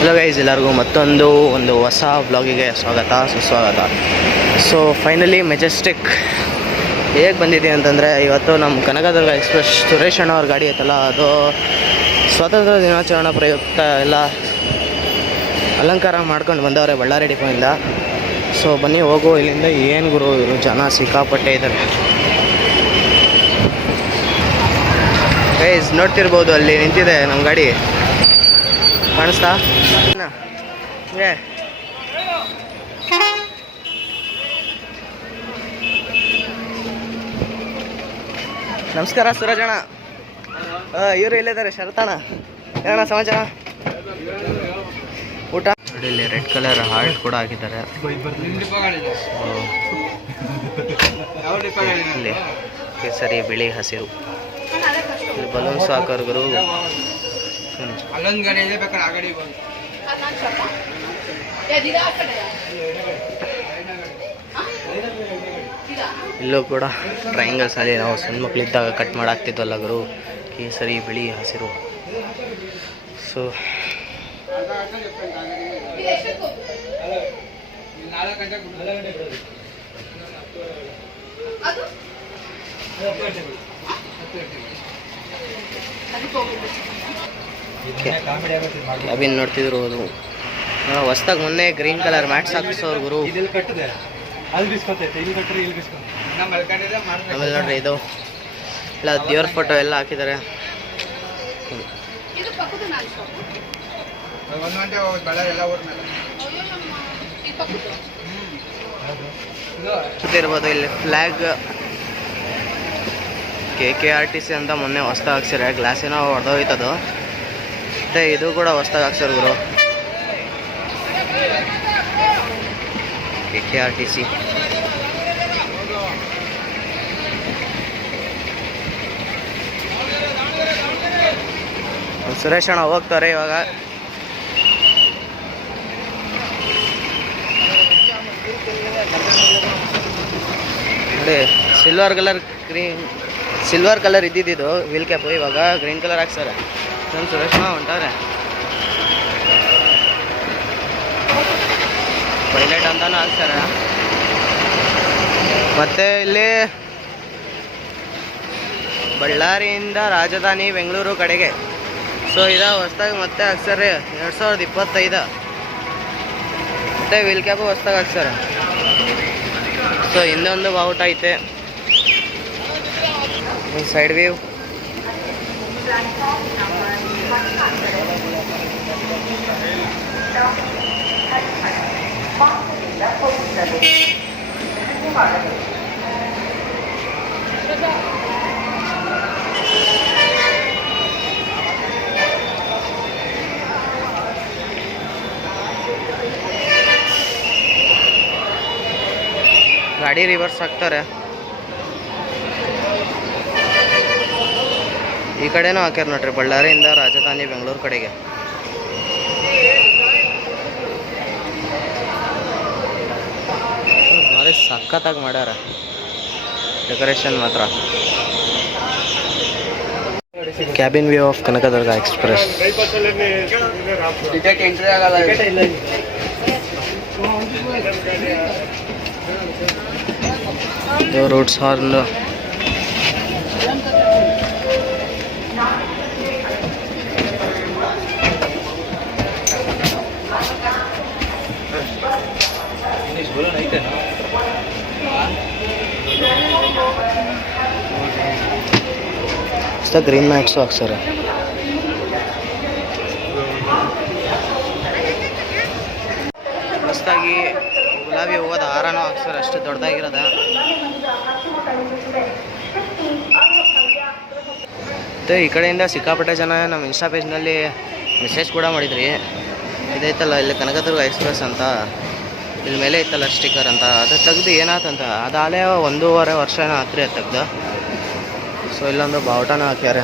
Hello guys, ಎಲ್ಲರಿಗೂ ಮತ್ತೊಂದು ಹೊಸ ವ್ಲಾಗಿಗೆ ಸ್ವಾಗತ ಸುಸ್ವಾಗತ. ಸೊ ಫೈನಲಿ ಮೆಜೆಸ್ಟಿಕ್ ಹೇಗೆ ಬಂದಿದೆ ಅಂತಂದರೆ, ಇವತ್ತು ನಮ್ಮ ಕನಕದುರ್ಗ ಎಕ್ಸ್ಪ್ರೆಸ್ ಸುರೇಶ್ ಅಣ್ಣ ಅವ್ರ ಗಾಡಿ ಐತಲ್ಲ, ಅದು ಸ್ವಾತಂತ್ರ್ಯ ದಿನಾಚರಣೆ ಪ್ರಯುಕ್ತ ಎಲ್ಲ ಅಲಂಕಾರ ಮಾಡ್ಕೊಂಡು ಬಂದವ್ರೆ ಬಳ್ಳಾರಿ ಡಿಪೋಯಿಂದ. ಸೊ ಬನ್ನಿ ಹೋಗೋ ಇಲ್ಲಿಂದ. ಏನು ಗುರು ಇವರು ಜನ ಸಿಕ್ಕಾಪಟ್ಟೆ ಇದ್ದಾರೆ ಗೈಸ್. ನೋಡ್ತಿರ್ಬೋದು ಅಲ್ಲಿ ನಿಂತಿದೆ ನಮ್ಮ ಗಾಡಿ, ಕಾಣಿಸ್ತಾ? ನಮಸ್ಕಾರ ಸೂರಜಣ್ಣ. ಇವರು ಇಲ್ಲಿದ್ದಾರೆ, ಶರತಣ್ಣ. ಏನಣ್ಣ ಸಮಾಚಾರ? ಊಟ ನೋಡಿ, ಇಲ್ಲಿ ರೆಡ್ ಕಲರ್ ಹಾರ್ಟ್ ಕೂಡ ಹಾಕಿದ್ದಾರೆ. ಇಲ್ಲಿ ಕೇಸರಿ, ಬಿಳಿ, ಹಸಿರು, ಇಲ್ಲಿ ಬಲೂನ್ಸ್ ಹಾಕೋರ್ಗರು. ಇಲ್ಲೂ ಕೂಡ ಟ್ರಯಾಂಗಲ್ಸ್ ಅಲ್ಲಿ ನಾವು ಸಣ್ಣ ಮಕ್ಕಳಿದ್ದಾಗ ಕಟ್ ಮಾಡಾಕ್ತಿದ್ವಲ್ಲ ಗುರು, ಕೇಸರಿ, ಬಿಳಿ, ಹಸಿರು. ಸೊ ಕ್ಯಾಬಿನ್ ನೋಡ್ತಿದ್ರು. ಅದು ಹೊಸ್ದಾಗಿ ಮೊನ್ನೆ ಗ್ರೀನ್ ಕಲರ್ ಮ್ಯಾಟ್ಸ್ ಹಾಕಿಸೋರು ಗುರು. ಆಮೇಲೆ ನೋಡ್ರಿ, ಇದು ಎಲ್ಲ ದೇವ್ರ ಫೋಟೋ ಎಲ್ಲ ಹಾಕಿದ್ದಾರೆ. ಇರ್ಬೋದು ಇಲ್ಲಿ ಫ್ಲಾಗ್ KKRTC ಅಂತ ಮೊನ್ನೆ ಹೊಸ್ದಾಗಿ ಹಾಕ್ಸಿರ. ಗ್ಲಾಸ್ ಏನೋ ಹೊಡೆದೋಯ್ತದು, ಮತ್ತೆ ಇದು ಕೂಡ ಹೊಸ್ದಾಗಿ ಹಾಕ್ಸೋರು ಗುರು, KKRTC. ಸುರೇಶ್ ಅಣ್ಣ ಹೋಗ್ತಾರೆ ಇವಾಗ. ನೋಡಿ, ಸಿಲ್ವರ್ ಕಲರ್ ಇದ್ದಿದ್ದು ವೀಲ್ ಕ್ಯಾಪು, ಇವಾಗ ಗ್ರೀನ್ ಕಲರ್ ಹಾಕ್ಸಾರೆ. ನಮ್ಮ ಸುರೇಶ್ ಅಣ್ಣ ಹೊಂಟಾರೆ. ಪೈಲಟ್ ಅಂತಾನು ಹಾಕ್ತಾರೆ. ಮತ್ತೆ ಇಲ್ಲಿ ಬಳ್ಳಾರಿಯಿಂದ ರಾಜಧಾನಿ ಬೆಂಗಳೂರು ಕಡೆಗೆ. ಸೊ ಇದ ಹೊಸ್ದಾಗಿ ಮತ್ತೆ ಹಾಕ್ಸಾರೆ 2025. ಮತ್ತೆ ವೀಲ್ ಕ್ಯಾಪು ಹೊಸ್ದಾಗಿ ಹಾಕ್ಸಾರೆ. ಸೊ ಹಿಂದೆ ಒಂದು ಬಾವುಟ ಐತೆ. ಸೈಡ್ ವ್ಯೂ ಗಾಡಿ ರಿವರ್ಸ್ ಹಾಕ್ತಾರೆ. ಈ ಕಡೆನೂ ಹಾಕ್ಯಾರ ನೋಡ್ರಿ, ಬಳ್ಳಾರಿಯಿಂದ ರಾಜಧಾನಿ ಬೆಂಗಳೂರು ಕಡೆಗೆ. ಭಾರಿ ಸಖತ್ತಾಗಿ ಮಾಡ್ಯಾರ ಡೆಕೋರೇಷನ್ ಮಾತ್ರ. Cabin view of Kanakadurga express. ರೂಟ್ಸ್ ಹಾರ್ನ್. ಗ್ರೀನ್ ಮ್ಯಾಟ್ಸು ಹಾಕ್ಸಾರೆ. ಮಸ್ತಾಗಿ ಗುಲಾಬಿ ಹೂವದ ಹಾರನೂ ಹಾಕ್ಸಾರೆ, ಅಷ್ಟು ದೊಡ್ಡದಾಗಿರೋದ. ಮತ್ತು ಈ ಕಡೆಯಿಂದ ಸಿಕ್ಕಾಪಟ್ಟೆ ಜನ ನಮ್ಮ ಇನ್ಸ್ಟಾ ಪೇಜ್ನಲ್ಲಿ ಮೆಸೇಜ್ ಕೂಡ ಮಾಡಿದ್ರಿ. ಇದೈತಲ್ಲ ಇಲ್ಲಿ ಕನಕದುರ್ಗ ಎಕ್ಸ್ಪ್ರೆಸ್ ಅಂತ, ಇಲ್ಲಿ ಮೇಲೆ ಇತ್ತಲ್ಲ ಸ್ಟಿಕ್ಕರ್ ಅಂತ, ಅದು ತೆಗ್ದು ಏನಾತಂತ. ಅದಾಲೇ 1.5 ವರ್ಷ ಏನೋ ಆತ್ರಿ ಅದು ತೆಗ್ದು. ಸೊ ಇಲ್ಲೊಂದು ಬಾವುಟನ ಹಾಕ್ಯಾರೆ.